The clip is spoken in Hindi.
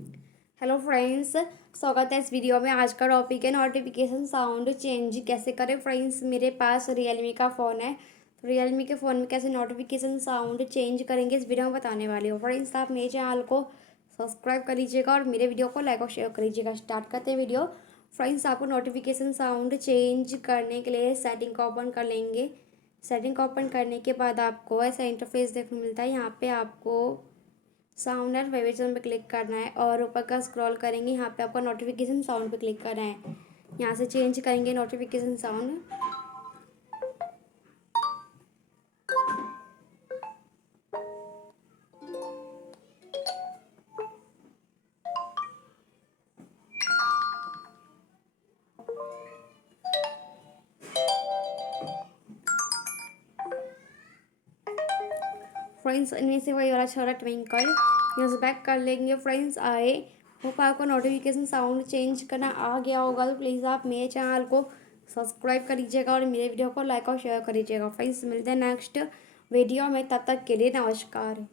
हेलो फ्रेंड्स, स्वागत है इस वीडियो में। आज का टॉपिक है नोटिफिकेशन साउंड चेंज कैसे करें। फ्रेंड्स, मेरे पास रियलमी का फ़ोन है, तो रियलमी के फ़ोन में कैसे नोटिफिकेशन साउंड चेंज करेंगे इस वीडियो में बताने वाली हूँ। फ्रेंड्स, आप मेरे चैनल को सब्सक्राइब कर लीजिएगा और मेरे वीडियो को लाइक और शेयर कर लीजिएगा। स्टार्ट करते हैं वीडियो। फ्रेंड्स, आपको नोटिफिकेशन साउंड चेंज करने के लिए सेटिंग को ओपन कर लेंगे। सेटिंग को ओपन करने के बाद आपको ऐसा इंटरफेस देखने मिलता है। यहाँ पे आपको साउंड एंड वाइब्रेशन पे क्लिक करना है और ऊपर का स्क्रॉल करेंगे। यहाँ पे आपको नोटिफिकेशन साउंड पे क्लिक करना है। यहाँ से चेंज करेंगे नोटिफिकेशन साउंड। फ्रेंड्स, इनमें से वही वाला छोरा ट्विंकल, यहाँ से बैक कर लेंगे। फ्रेंड्स, आए होप आपको नोटिफिकेशन साउंड चेंज करना आ गया होगा, तो प्लीज़ आप मेरे चैनल को सब्सक्राइब कर लीजिएगा और मेरे वीडियो को लाइक और शेयर कर लीजिएगा। फ्रेंड्स, मिलते हैं नेक्स्ट वीडियो में, तब तक के लिए नमस्कार।